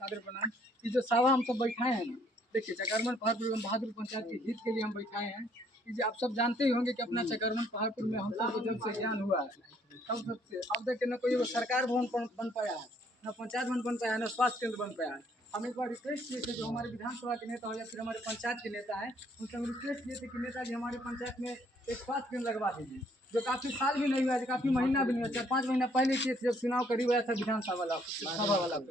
सादर प्रणाम। ये जो सभा हम सब बैठाए हैं ना, देखिए चकरमन पहाड़पुर में बहादुर पंचायत के हित के लिए हम बैठाए हैं। कि आप सब जानते ही होंगे कि अपना चकरमन पहाड़पुर में हम सबको जब से ज्ञान हुआ है तब सबसे अब तक न कोई सरकार भवन बन पाया है, न पंचायत भवन बन पाया है, न स्वास्थ्य केंद्र बन पाया है। हम एक बार रिक्वेस्ट किए थे जो हमारे विधानसभा के नेता हो या फिर हमारे पंचायत के नेता हैं, उनसे हम रिक्वेस्ट किए थे कि नेताजी हमारे पंचायत में एक स्वास्थ्य केंद्र लगवा दीजिए, जो काफ़ी साल भी नहीं हुआ है, काफ़ी महीना भी नहीं हुआ, 4-5 महीना पहले किए थे जब चुनाव करीब आया था विधानसभा वाला सभा वाला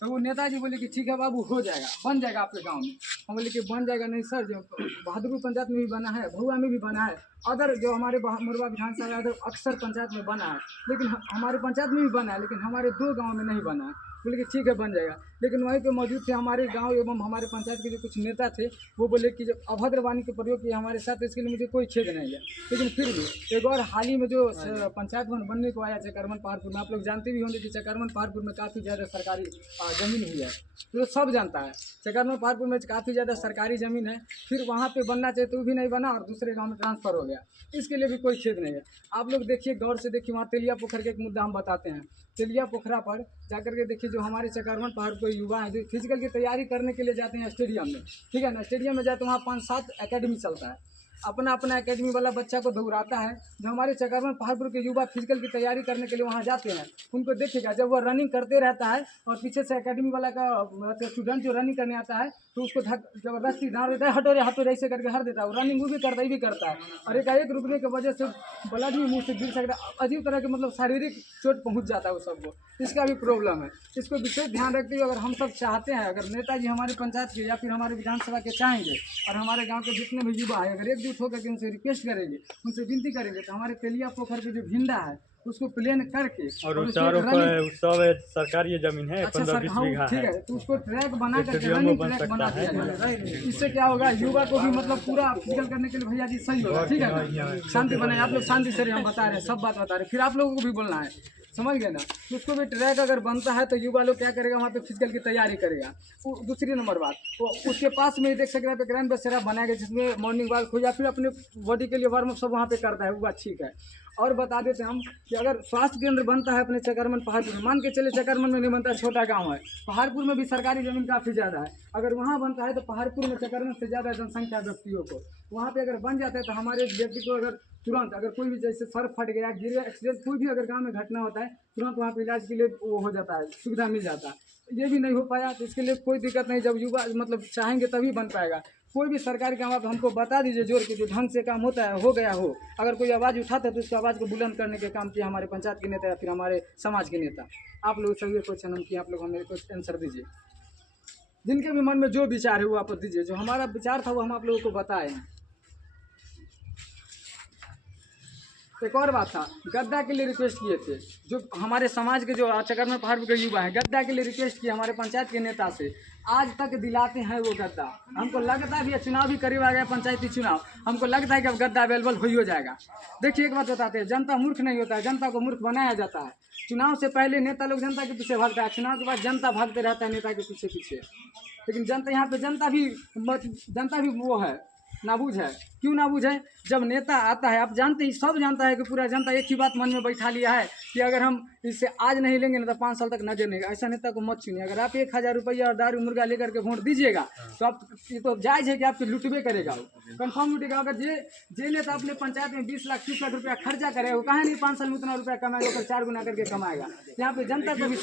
तो वो नेताजी बोले कि ठीक है बाबू हो जाएगा, बन जाएगा आपके गांव में। हम बोले कि बन जाएगा नहीं सर, जो बहादुरपुर पंचायत में भी बना है, भहुआ में भी बना है, अदर जो हमारे मुरबा विधानसभा अदर अक्सर पंचायत में बना है, लेकिन हमारे पंचायत में भी बना है, लेकिन हमारे 2 गाँव में नहीं बना है। बोले कि ठीक है बन जाएगा, लेकिन वहीं पे मौजूद थे हमारे गांव एवं हमारे पंचायत के जो कुछ नेता थे, वो बोले कि जब अभद्र वाणी का प्रयोग किया हमारे साथ, इसके लिए मुझे कोई खेद नहीं है। लेकिन फिर भी एक और हाल ही में जो पंचायत भवन बनने को आया चकरमन पहाड़पुर में, आप लोग जानते भी होंगे कि चकरमन पहाड़पुर में काफ़ी ज़्यादा सरकारी ज़मीन हुई है, तो सब जानता है चकरमन पहाड़पुर में काफ़ी ज़्यादा सरकारी ज़मीन है। फिर वहाँ पे बनना चाहिए तो भी नहीं बना और दूसरे गांव में ट्रांसफ़र हो गया, इसके लिए भी कोई खेद नहीं है। आप लोग देखिए गौर से देखिए, वहाँ तेलिया पोखर का एक मुद्दा हम बताते हैं। तेलिया पोखरा पर जाकर के देखिए, जो हमारे चकरमन पहाड़ पर युवा हैं जो फिजिकल की तैयारी करने के लिए जाते हैं स्टेडियम में, ठीक है ना, स्टेडियम में जाते हैं, वहाँ 5-7 एकेडमी चलता है, अपना अपना एकेडमी वाला बच्चा को दौड़ाता है। जो हमारे चकरमन पहाड़पुर के युवा फिजिकल की तैयारी करने के लिए वहाँ जाते हैं, उनको देखिएगा जब वह रनिंग करते रहता है और पीछे से एकेडमी वाला का स्टूडेंट जो रनिंग करने आता है तो उसको जबरदस्ती डाल देता है, हटो रे हटो रे ऐसे करके हट देता है, रनिंग वो भी करता ही भी करता है, और एक रुकने की वजह से ब्लड भी मुँह से गिर सकता है, अजीब तरह के मतलब शारीरिक चोट पहुँच जाता है वो सबको, इसका भी प्रॉब्लम है। इसको विशेष ध्यान रखते हुए अगर हम सब चाहते हैं, अगर नेताजी हमारे पंचायत के या फिर हमारे विधानसभा के चाहेंगे और हमारे गांव के जितने भी युवा है अगर एकजुट होकर के उनसे रिक्वेस्ट करेंगे, उनसे विनती करेंगे, तो हमारे तेलिया पोखर के जो भिंडा है उसको प्लेन करके और चारों पर सब सरकारी जमीन है, 15-20 बीघा ठीक है, तो उसको ट्रैक बना करके रनिंग ट्रैक बना दिया जाए। इससे क्या होगा, युवा को भी मतलब पूरा फिजिकल करने के लिए भैया जी सही होगा, ठीक है ना, शांति बनाए। आप लोग शांति से हम बता रहे हैं, सब बात बता रहे हैं, फिर आप लोगों को भी बोलना है, समझ गए ना। तो उसको भी ट्रैक अगर बनता है तो युवा लोग क्या करेगा, वहाँ पे फिजिकल की तैयारी करेगा। दूसरी नंबर बात, तो उसके पास में देख सकते हैं ग्रैंड बसेरा बनाएगा जिसमें मॉर्निंग वॉक हो या फिर अपने बॉडी के लिए वार्म अप सब वहाँ पे करता है, वो बात ठीक है। और बता देते हम कि अगर स्वास्थ्य केंद्र बनता है अपने चकरमन पहाड़पुर में, मान के चले चकरमन में नहीं बनता है, छोटा गांव है, पहाड़पुर में भी सरकारी ज़मीन काफ़ी ज़्यादा है, अगर वहाँ बनता है तो पहाड़पुर में चकरमन से ज़्यादा जनसंख्या व्यक्तियों को वहाँ पे अगर बन जाता है तो हमारे व्यक्ति को अगर तुरंत अगर कोई भी जैसे सर फट गया, गिरे, एक्सीडेंट कोई भी अगर गाँव में घटना होता है, तुरंत वहाँ पर इलाज के लिए वो हो जाता है, सुविधा मिल जाता है। ये भी नहीं हो पाया तो इसके लिए कोई दिक्कत नहीं, जब युवा मतलब चाहेंगे तभी बन पाएगा। कोई भी सरकारी काम आप हमको बता दीजिए जोर के, जो ढंग से काम होता है हो गया हो, अगर कोई आवाज़ उठाता है तो उसकी आवाज़ को बुलंद करने के काम किए हमारे पंचायत के नेता या फिर हमारे समाज के नेता। आप लोग सभी क्वेश्चन हम किए, आप लोग हमें कुछ आंसर दीजिए, जिनके भी मन में जो विचार है वो आप दीजिए, जो हमारा विचार था वो हम आप लोगों को बताए हैं। एक और बात था, गद्दा के लिए रिक्वेस्ट किए थे, जो हमारे समाज के जो चकरमन पहाड़पुर के युवा है, गद्दा के लिए रिक्वेस्ट किया हमारे पंचायत के नेता से, आज तक दिलाते हैं वो गद्दा। हमको लगता है भी चुनाव भी करीब आ गया, पंचायती चुनाव, हमको लगता है कि अब गद्दा अवेलेबल हो जाएगा। देखिए एक बात बताते हैं, जनता मूर्ख नहीं होता है, जनता को मूर्ख बनाया जाता है। चुनाव से पहले नेता लोग जनता के पीछे भागता है, चुनाव के बाद जनता भागते रहता है नेता के पीछे पीछे, लेकिन जनता यहाँ पे जनता भी वो है, नाबूझ है। क्यों नाबूझ है, जब नेता आता है, आप जानते ही सब जानता है कि पूरा जनता एक ही बात मन में बैठा लिया है कि अगर हम इससे आज नहीं लेंगे ना तो 5 साल तक नजर नहीं। ऐसा नेता को मत चुनिए। अगर आप 1000 रुपया और दारू मुर्गा लेकर के वोट दीजिएगा तो आप ये तो जायज़ है कि आपके लुटबे करेगा, वो कन्फर्म लुटेगा। अगर जे नेता अपने पंचायत में 20 लाख 30 लाख रुपया खर्चा करे, वो कहा नहीं 5 साल में उतना रुपया कमाएगा, तो 4 गुना करके कमाएगा। यहाँ पे जनता को भी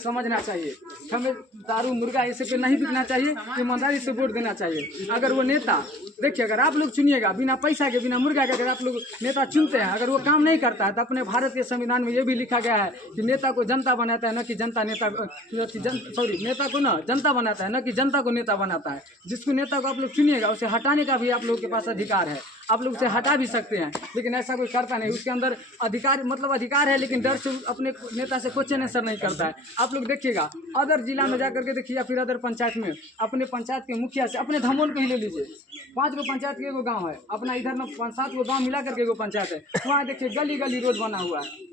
समझना चाहिए, हमें दारू मुर्गा ऐसे पे नहीं बिकना चाहिए, ईमानदारी से वोट देना चाहिए। अगर वो नेता देखिए, अगर आप लोग चुनिएगा बिना पैसा के बिना मुर्गा के, अगर आप लोग नेता चुनते हैं, अगर वो काम नहीं करता है तो अपने भारत के संविधान में ये भी लिखा गया है कि नेता को जनता बनाता है न कि जनता नेता नेता को ना जनता बनाता है न कि जनता को नेता बनाता है। जिसको नेता को आप लोग चुनिएगा उसे हटाने का भी आप लोगों के पास अधिकार है, आप लोग उसे हटा भी सकते हैं, लेकिन ऐसा कोई करता नहीं। उसके अंदर अधिकार है, लेकिन डर से अपने नेता से क्वेश्चन आंसर नहीं करता है। आप लोग देखिएगा अदर जिला में जा करके देखिए या फिर अदर पंचायत में, अपने पंचायत के मुखिया से, अपने धमोन को ही ले लीजिए, 5 गो पंचायत के एगो गांव है, अपना इधर में 5-7 गो गांव मिला करके एगो पंचायत है, वहाँ देखिए गली गली रोड बना हुआ है,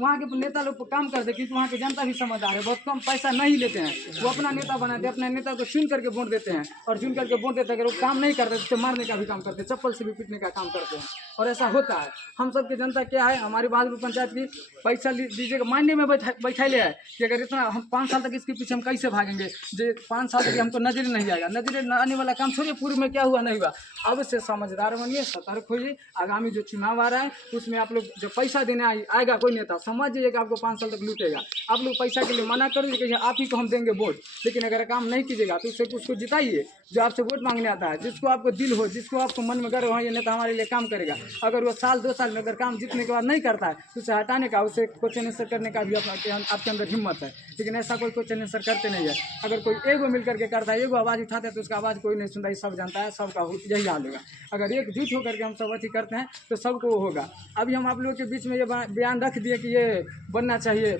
वहाँ के नेता लोग काम करते, क्योंकि वहाँ की जनता भी समझदार है, बहुत कम पैसा नहीं लेते हैं, वो अपना नेता बनाते हैं, अपने नेता को चुन करके वोट देते हैं, और चुन करके वोट देते हैं। अगर वो काम नहीं करते तो मारने का भी काम करते हैं, चप्पल से भी पीटने का काम करते हैं, और ऐसा होता है। हम सब की जनता क्या है, हमारी बहादुर पंचायत की पैसा दीजिएगा मायने में बैठा ले है कि अगर इतना हम 5 साल तक इसके पीछे हम कैसे भागेंगे, जो 5 साल तक हमको नजर नहीं आएगा, नजर आने वाला काम छोड़िए, पूर्व में क्या हुआ नहीं हुआ। अब से समझदार बनिए, सतर्क होइए, आगामी जो चुनाव आ रहा है उसमें आप लोग जो पैसा देने आएगा कोई नेता, समझ जाइए कि आपको 5 साल तक लूटेगा। आप लोग पैसा के लिए मना करिए कि आप ही को हम देंगे वोट, लेकिन अगर काम नहीं कीजिएगा तो उसको जिताइए जो आपसे वोट मांगने आता है, जिसको आपको दिल हो, जिसको आपको मन में गर्व हो ये नेता हमारे लिए काम करेगा। अगर वो साल 2 साल में अगर काम जीतने के बाद नहीं करता है तो उसे हटाने का, उसे क्वेश्चन आंसर करने का भी आपके अंदर हिम्मत है, लेकिन ऐसा कोई क्वेश्चन आंसर करते नहीं है। अगर कोई एगो मिल करके करता है, एगो आवाज़ उठाता है तो उसका आवाज़ कोई नहीं सुनता, ये सब जानता है, सबका यही हाल होगा। अगर एकजुट होकर के हम सब अथी करते हैं तो सबको होगा। अभी हम आप लोगों के बीच में ये बयान रख दिए कि ये बनना चाहिए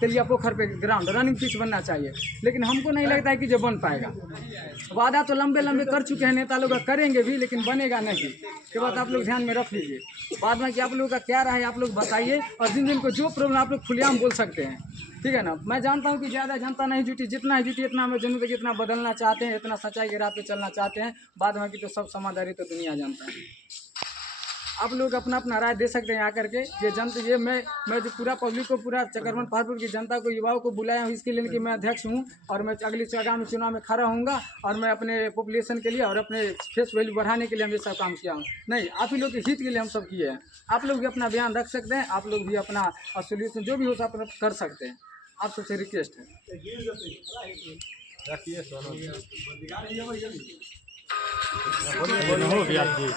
तेलिया पोखर पे ग्राउंड रनिंग पिच बनना चाहिए, लेकिन हमको नहीं लगता है कि जो बन पाएगा। वादा तो लंबे लंबे कर चुके हैं नेता लोग, करेंगे भी, लेकिन बनेगा नहीं। ये बात आप लोग ध्यान में रख लीजिए। बाद में कि आप लोगों का क्या रहा है आप लोग बताइए, और जिन को जो प्रॉब्लम आप लोग खुलेआम बोल सकते हैं, ठीक है ना। मैं जानता हूँ कि ज़्यादा जनता नहीं जुटी, जितना है जुटी इतना हमें जनता की इतना बदलना चाहते हैं, इतना सच्चाई के राह पे चलना चाहते हैं। बाद में कि तो सब समझदारी तो दुनिया जानता है। आप लोग अपना अपना राय दे सकते हैं आकर के। ये जनता ये मैं जो पूरा पब्लिक को, पूरा चकरमन पहाड़पुर की जनता को, युवाओं को बुलाया हूँ इसके लिए कि मैं अध्यक्ष हूँ, और मैं अगली आगामी चुनाव में खड़ा होऊंगा, और मैं अपने पॉपुलेशन के लिए और अपने फेस वैल्यू बढ़ाने के लिए हम ये सब काम किया हूँ। नहीं, आप ही लोग के हित के लिए हम सब किए हैं। आप लोग भी अपना बयान रख सकते हैं, आप लोग भी अपना सोल्यूशन जो भी हो सब कर सकते हैं। आप सबसे रिक्वेस्ट है।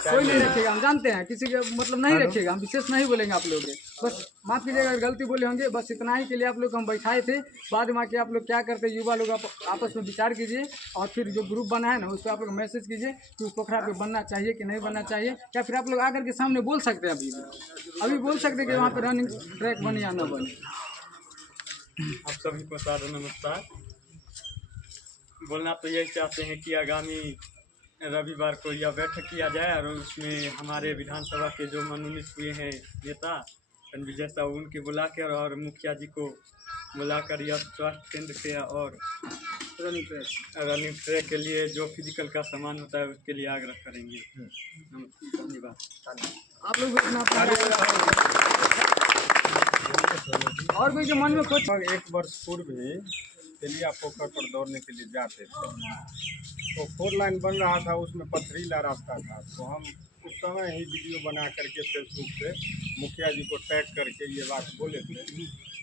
कोई नहीं रखेगा, हम जानते हैं, किसी के मतलब नहीं रखेगा, हम विशेष नहीं बोलेंगे आप लोग के। बस माफ़ कीजिएगा अगर गलती बोले होंगे, बस इतना ही के लिए आप लोग हम बैठाए थे। बाद में कि आप लोग क्या करते, युवा लोग आपस में विचार कीजिए, और फिर जो ग्रुप बना है ना उस पर आप लोग मैसेज कीजिए कि उस पोखरा पे बनना चाहिए कि नहीं बनना चाहिए, या फिर आप लोग आकर के सामने बोल सकते हैं। अभी बोल सकते हैं कि वहाँ पर रनिंग ट्रैक बने या न बने। आप सभी को सादर नमस्कार। बोलना तो यही चाहते हैं कि आगामी रविवार को यह बैठक किया जाए, और उसमें हमारे विधानसभा के जो मनोनीत हुए हैं नेता विजय साहब, उनके बुलाकर और मुखिया जी को बुलाकर यह स्वास्थ्य केंद्र के और रनिंग ट्रैक के लिए जो फिजिकल का सामान होता है उसके लिए आग्रह करेंगे। धन्यवाद। आप लोग और कोई जो मन में कुछ 1 वर्ष पूर्व ही तेलिया पोखर पर दौड़ने के लिए जाते थे, तो 4 लाइन बन रहा था, उसमें पथरीला रास्ता था। तो हम उस समय ही वीडियो बना करके फेसबुक पे मुखिया जी को टैग करके ये बात बोले थे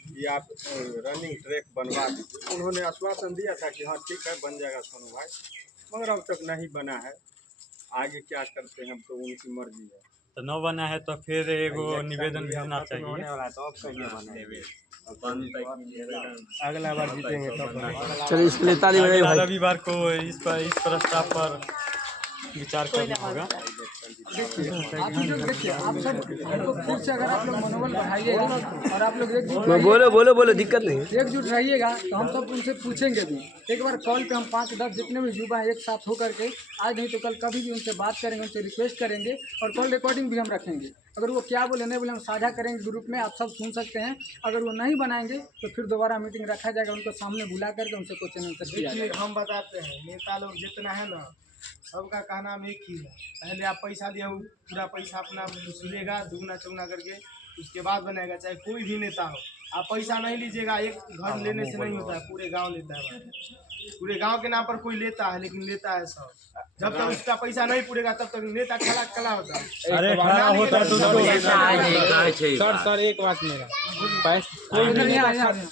कि आप रनिंग ट्रैक बनवा दीजिए। उन्होंने आश्वासन दिया था कि हाँ ठीक है बन जाएगा सोनू भाई, मगर अब तक नहीं बना है। आगे क्या करते हैं तो उनकी मर्जी है। तो न बना है तो फिर एगो निवेदन भी होना चाहिए। अगला बार जीतेंगे तब। चलिए इसके लिए ताली बजाइए भाई। रविवार को इस प्रस्ताव पर विचार करना होगा। आप लोग देखिए, आप सब हमको फिर से अगर आप लोग मनोबल बढ़ाइएगा और आप लोग एकजुट बोलो दिक्कत नहीं, एकजुट रहिएगा तो हम सब उनसे पूछेंगे भी। एक बार कॉल पे हम 5-10 जितने भी युवा हैं एक साथ होकर के, आज नहीं तो कल कभी भी उनसे बात करेंगे, उनसे रिक्वेस्ट करेंगे, और कॉल रिकॉर्डिंग भी हम रखेंगे। अगर वो क्या बोले नहीं बोले हम साझा करेंगे ग्रुप में, आप सब सुन सकते हैं। अगर वो नहीं बनाएंगे तो फिर दोबारा मीटिंग रखा जाएगा, उनको सामने बुला करके उनसे क्वेश्चन आंसर किया जाएगा। हम बताते हैं, नेता लोग जितना है ना सबका कहना एक ही है, पहले आप पैसा दिया पूरा पैसा अपना वसूलेगा दुगना चौगुना करके, उसके बाद बनाएगा। चाहे कोई भी नेता हो, आप पैसा नहीं लीजिएगा। एक घर लेने से नहीं होता है, पूरे गांव लेता है। पूरे गांव के नाम पर कोई लेता है, लेकिन लेता है सब। जब तक उसका पैसा नहीं पूरेगा तब तक नेता खड़ा होता है। अरे खड़ा होता है तो सर एक बात मेरा,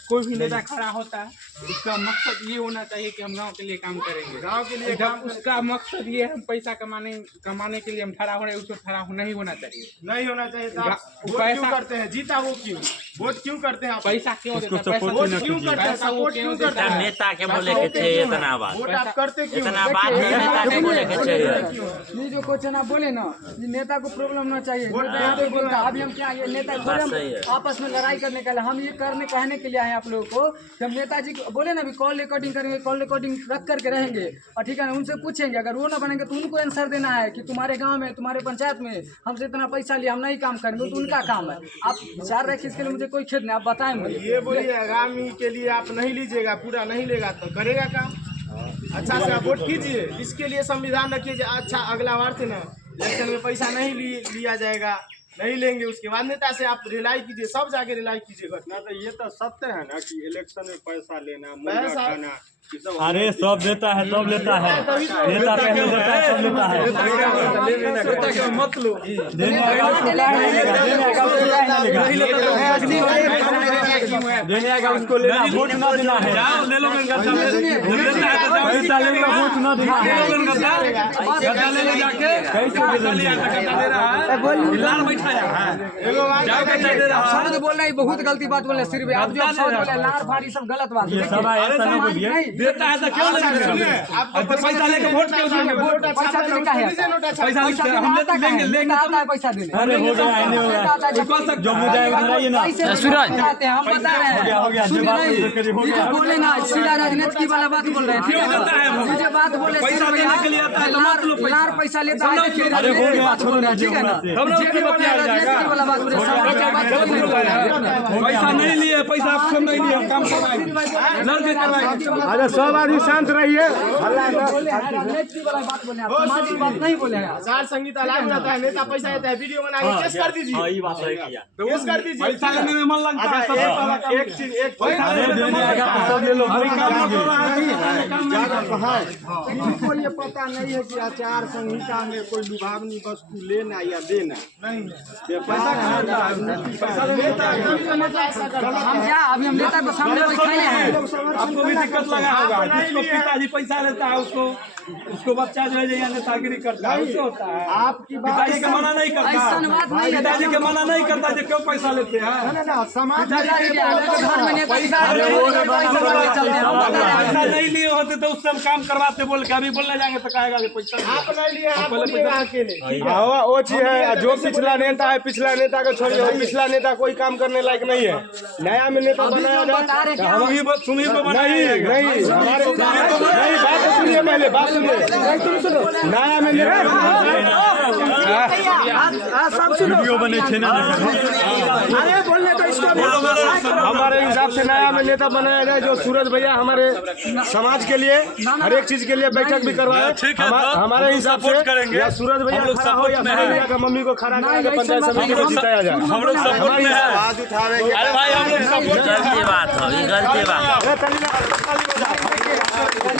कोई भी नेता खड़ा होता है, उसका मकसद ये होना चाहिए कि हम गांव के लिए काम करेंगे। गांव के लिए जब उसका मकसद ये है हम पैसा कमाने के लिए हम खड़ा हो रहे हैं, उसको खड़ा नहीं होना चाहिए। नहीं होना चाहिए। पैसा करते हैं, जीता वो क्यों, वोट क्यों करते हैं, पैसा क्यों देते हैं, वोट क्यों करते हैं, सपोर्ट क्यों करते हैं। नेता के बोले के चाहिए इतना बात, वोट आप करते क्यों, इतना बात नेता के बोले के चाहिए। ये जो क्वेश्चन आप बोले ना, ये नेता को प्रॉब्लम ना चाहिए। नेता यहाँ पे बोलता है, अभी हम क्या ये नेता थोड़े हम आपस में लड़ाई करने के लिए, हम ये कहने के लिए आए आप लोगों को कि हम नेताजी को बोले ना अभी कॉल रिकॉर्डिंग करेंगे, कॉल रिकॉर्डिंग रख करके रहेंगे और ठीक है ना, उनसे पूछेंगे, अगर वो ना बनेंगे तो उनको आंसर देना है कि तुम्हारे गांव में, तुम्हारे पंचायत में हमसे इतना पैसा लिया, हम नहीं काम करेंगे, तो उनका काम है। आप विचार रखें, इसके लिए मुझे कोई खेद नहीं, आप बताएं मुझे। ये बोलिए आगामी के लिए आप नहीं लीजिएगा, पूरा नहीं लेगा तो करेगा काम। अच्छा से आप वोट कीजिए, इसके लिए संविधान रखिए। अच्छा अगला बार से ना इलेक्शन में पैसा नहीं लिया जाएगा, नहीं लेंगे। उसके बाद नेता से आप रिलाई कीजिए, सब जाके रिलाई कीजिएगा। ना तो ये तो सत्य है ना कि इलेक्शन में पैसा लेना, मुर्गा खाना, ये सब अरे सब देता है, सब लेता है, नेता पहले देता है, सब लेता है। मत लो, देने आएगा उसको लेना, वोट ना देना है। ले लो पैसा लेने का वोट ना देना शब्द बोल रहे हैं, बहुत गलती बात बोल रहे हैं। सिर्फ आप जो शब्द बोल रहे हैं, लार फाड़ी सब गलत बात है। देता है तो क्यों लेंगे? पैसा लेके वोट क्यों देंगे? पैसा देने का है, पैसा लेंगे, लेंगे आता है पैसा देने। अरे हो गया, नहीं हो गया, जो मुद्दा है बताइए ना। सूरज हम बता रहे हैं, हो गया, सुनिए नहीं, बोले ना सीधा राजनीति वाला बात बोल रहे हैं। मुझे बात बोले लार पैसा लेता है, देखिए राजनीति की बात बोल रहे हैं, ठीक है ना। राजनीति वाला बात बोल रहे हैं, पैसा नहीं लिए, पैसा आपसे नहीं लिए, हम काम करवाएंगे, लड़के करवाएंगे। अरे सब आदमी शांत रहिए। राजनीति वाला बात बोले, सामाजिक बात नहीं बोले हैं। आचार संहिता लागू रहता है, नेता पैसा देता है, वीडियो बना के केस कर दीजिए, ये बात सही किया। केस कर दीजिए। पैसा लेने में मन लगता है, एक चीज, एक देने आएगा तो सब ले लो, किसी ये पता नहीं है कि आचार संहिता में कोई लुभावनी वस्तु लेना या देना नहीं। पैसा हम क्या अभी हम नेता को सामने बैठाए हैं। आपको भी दिक्कत लगा होगा, जिसको पिताजी पैसा लेता है उसको बच्चा जो है नेतागिरी करता है, उससे होता है। आपकी पिताजी का मना नहीं करता, ऐसा बात नहीं है, पिताजी का मना नहीं करता जो क्यों पैसा लेते हैं। समाज घर में नेता पैसा नहीं लिए होते तो उससे हम काम करवाते, बोल के अभी बोलने जाएंगे तो कहेगा कि पैसा आप नहीं लिए, आप बोलिएगा अकेले। वो चीज है, जो पिछला नेता है, पिछला नेता को छोड़िए, पिछला नेता कोई काम करने लायक नहीं है। नया में नेता बनाया बता रहे जाए, तुम्ही को नहीं नहीं हमारे नहीं, बात तो सुनिए, पहले बात सुनिए, तुम सुनो। नया में वीडियो बने थे ना, अरे बोलने तो इसको हमारे हिसाब से नया में नेता बनाया जाए, जो सूरज भैया हमारे समाज के लिए हर एक चीज के लिए बैठक भी करवाए। हमारे हिसाब से या सूरज भैया खड़ा हो या भैया का मम्मी को खड़ा करके पंचायत समिति को जिताया जाए। हम लोग सपोर्ट में हैं। आवाज उठावे, अरे भाई हम लोग सपोर्ट गलती बात हो, ये गलती बात।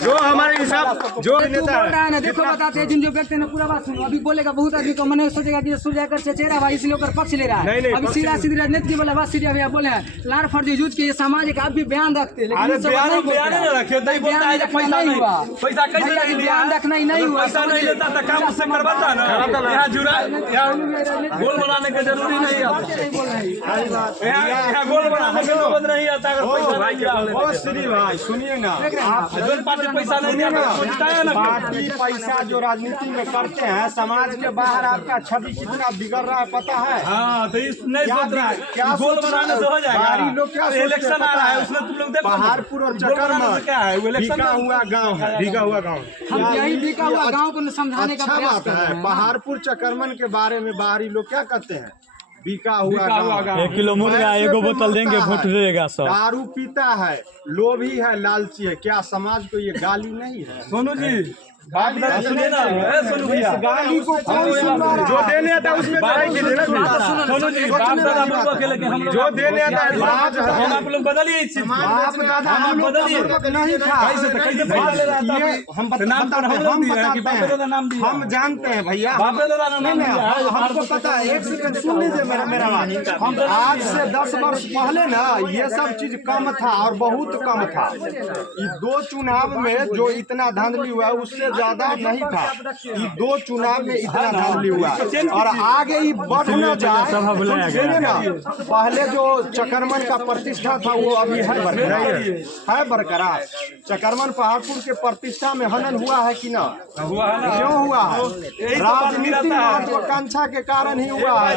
जो हमारे हिसाब जो नेता बोल रहा है ना, देखो बताते हैं जिन जो व्यक्ति ने पूरा बात सुनो। अभी बोलेगा बहुत आदमी को मन सोचेगा कि सुरजाकर से चेहरा भाई इसलिए ऊपर पक्ष ले रहा है। नहीं, अभी सीधा सीधी राजनीति की बोला बात सीधा भैया बोले हैं लार फर्जी यूज के सामाजिक आप भी बयान रखते हैं, अरे बयान नहीं रखे, नहीं बोलता है पैसा नहीं हुआ, पैसा कैसे नहीं लिया, बयान रखना ही नहीं हुआ, पैसा नहीं लेता था काम उससे करवाता ना। यहाँ जुड़ा, यहाँ गोल बनाने की जरूरी नहीं आता, यहाँ गोल बनाने की जरूरत नहीं आता। अगर पैसा नहीं लिया, श्री भाई सुनिए ना, जो पार्टी पैसा नहीं लिया है ना, पार्टी पैसा जो राजनीति में करते हैं, समाज के बाहर आपका छवि कितना बिगड़ रहा है पता है। हाँ तो इस नहीं सोच रहा है क्या गोल बनाने से हो बाहरी लोग क्या जाएगा। सोचते हैं इलेक्शन आ पता रहा है, है? उसमें तुम लोग देखो पहाड़पुर और गोल बनाने से क्या है, वो इलेक्शन बिका हुआ गांव है, बिका हुआ गांव। हम यही बिका हुआ गाँव को समझाने का अच्छा प्रयास बात कर रहे है। हैं। पहाड़पुर चकरमन के बारे में बाहरी लोग क्या कहते हैं, बिका हुआ गांव। 1 किलो मुर्गा एगो बोतल देंगे, वोट देगा सब। दारू पीता है, लोभी है, लालची है, क्या समाज को ये गाली नहीं है? सोनू जी बात सुनिए ना, सोनू भैया गाली को कौन सुन रहा है? जो देने आता है उसमें लड़ाई की देना। सोनू जी बाप दादा बुजुर्गों के लेके हम लोग जो देने आता है समाज है। हम आप लोग बदलिए इस चीज को। बाप दादा हम हम लोग बदलिए नहीं था। कैसे पैसा ले रहा था ये हम नाम पर हम लोग दिए हैं कि बाप दादा नाम दिया, हम जानते हैं भैया, बाप दादा नाम दिया है। हमको पता है। एक सेकंड सुन लीजिए मेरा बात। हम आज से 10 वर्ष पहले ना ये सब चीज कम था और बहुत कम था। ये 2 चुनाव में जो इतना धांधली हुआ है उससे ज्यादा नहीं था। ये 2 चुनाव में इतना धांधली हुआ और आगे ही बढ़ न जाए। सुनिए ना, पहले जो चकरमन का प्रतिष्ठा था वो अभी है बरकरार। चकरमन पहाड़पुर के प्रतिष्ठा में हनन हुआ है कि ना? क्यों हुआ है? राजनीतिक महत्वाकांक्षा के कारण ही हुआ है,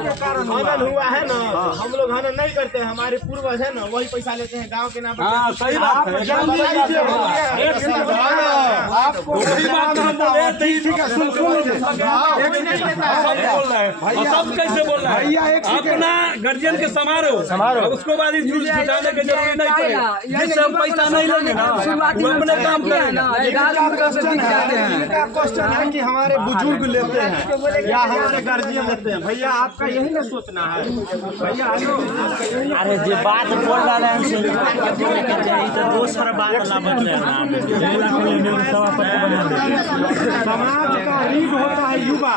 के कारण हुआ है ना। हम लोग हनन नहीं करते, हमारे पूर्वज है ना वही पैसा लेते हैं गांव के नाम पर। सही बात है। आपको सब कैसे बोल रहा है? अपना गार्जियन के समारोह उसको बाद जुटाने की जरूरत नहीं पड़ेगा। जिससे हम पैसा नहीं लेंगे ना, वो अपने काम करेगा। इनका क्वेश्चन है कि हमारे बुजुर्ग लेते हैं या हमारे गार्जियन लेते हैं। भैया आपका यही ना सोचना है भैया। अरे जो बात बोल रहा है तो दूसरा बात ना बदले समाज का रीढ़ होता है युवा।